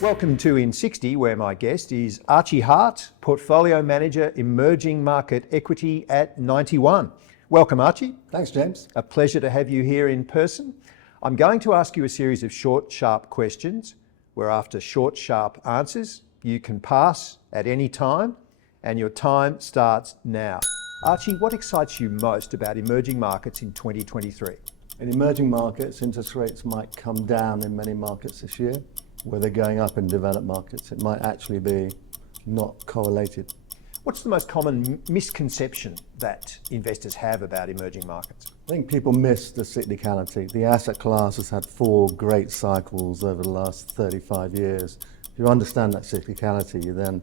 Welcome to IN60, where my guest is Archie Hart, Portfolio Manager, Emerging Market Equity at 91. Welcome, Archie. Thanks, James. A pleasure to have you here in person. I'm going to ask you a series of short, sharp questions, where after short, sharp answers, you can pass at any time, and your time starts now. Archie, what excites you most about emerging markets in 2023? In emerging markets, interest rates might come down in many markets this year. Where they're going up in developed markets, it might actually be not correlated. What's the most common misconception that investors have about emerging markets? I think people miss the cyclicality. The asset class has had 4 great cycles over the last 35 years. If you understand that cyclicality, you then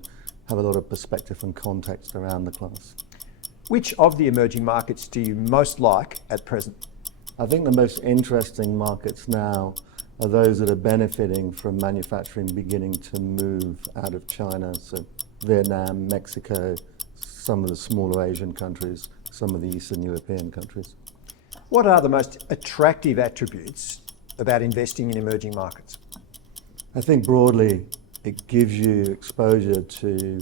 have a lot of perspective and context around the class. Which of the emerging markets do you most like at present? I think the most interesting markets now are those that are benefiting from manufacturing beginning to move out of China. So Vietnam, Mexico, some of the smaller Asian countries, some of the Eastern European countries. What are the most attractive attributes about investing in emerging markets? I think broadly it gives you exposure to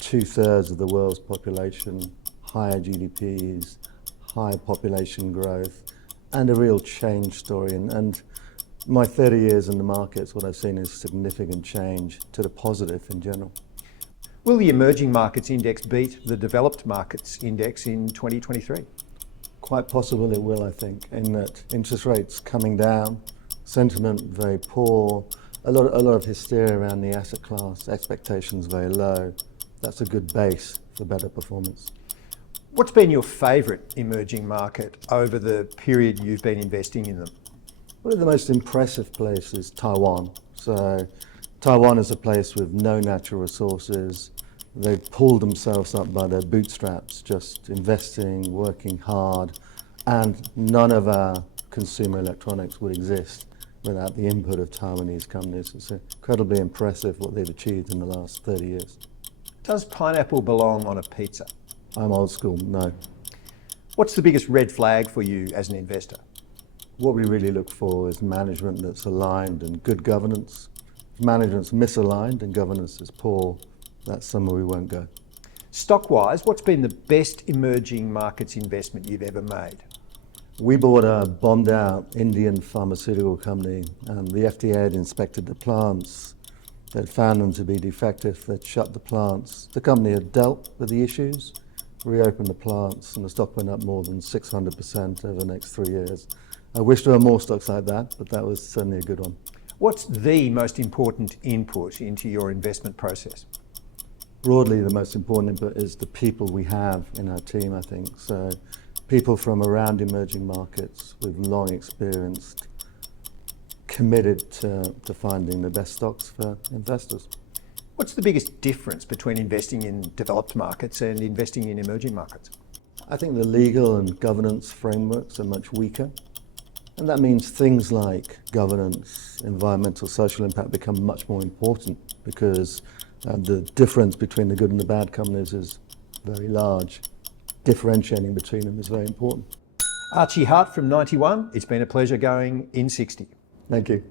2/3 of the world's population, higher GDPs, high population growth, and a real change story. And my 30 years in the markets, what I've seen is significant change to the positive in general. Will the emerging markets index beat the developed markets index in 2023? Quite possible it will, I think, in that interest rates coming down, sentiment very poor, a lot of hysteria around the asset class, expectations very low. That's a good base for better performance. What's been your favourite emerging market over the period you've been investing in them? One of the most impressive places is Taiwan. So Taiwan is a place with no natural resources. They've pulled themselves up by their bootstraps, just investing, working hard, and none of our consumer electronics would exist without the input of Taiwanese companies. It's incredibly impressive what they've achieved in the last 30 years. Does pineapple belong on a pizza? I'm old school, no. What's the biggest red flag for you as an investor? What we really look for is management that's aligned and good governance. If management's misaligned and governance is poor, that's somewhere we won't go. Stock-wise, what's been the best emerging markets investment you've ever made? We bought a bombed-out Indian pharmaceutical company, and the FDA had inspected the plants. They'd found them to be defective. They'd shut the plants. The company had dealt with the issues, reopened the plants, and the stock went up more than 600% over the next 3 years. I wish there were more stocks like that, but that was certainly a good one. What's the most important input into your investment process? Broadly, the most important input is the people we have in our team, I think. So people from around emerging markets with long experience, committed to finding the best stocks for investors. What's the biggest difference between investing in developed markets and investing in emerging markets? I think the legal and governance frameworks are much weaker. And that means things like governance, environmental, social impact become much more important because the difference between the good and the bad companies is very large. Differentiating between them is very important. Archie Hart from 91, it's been a pleasure going IN60. Thank you.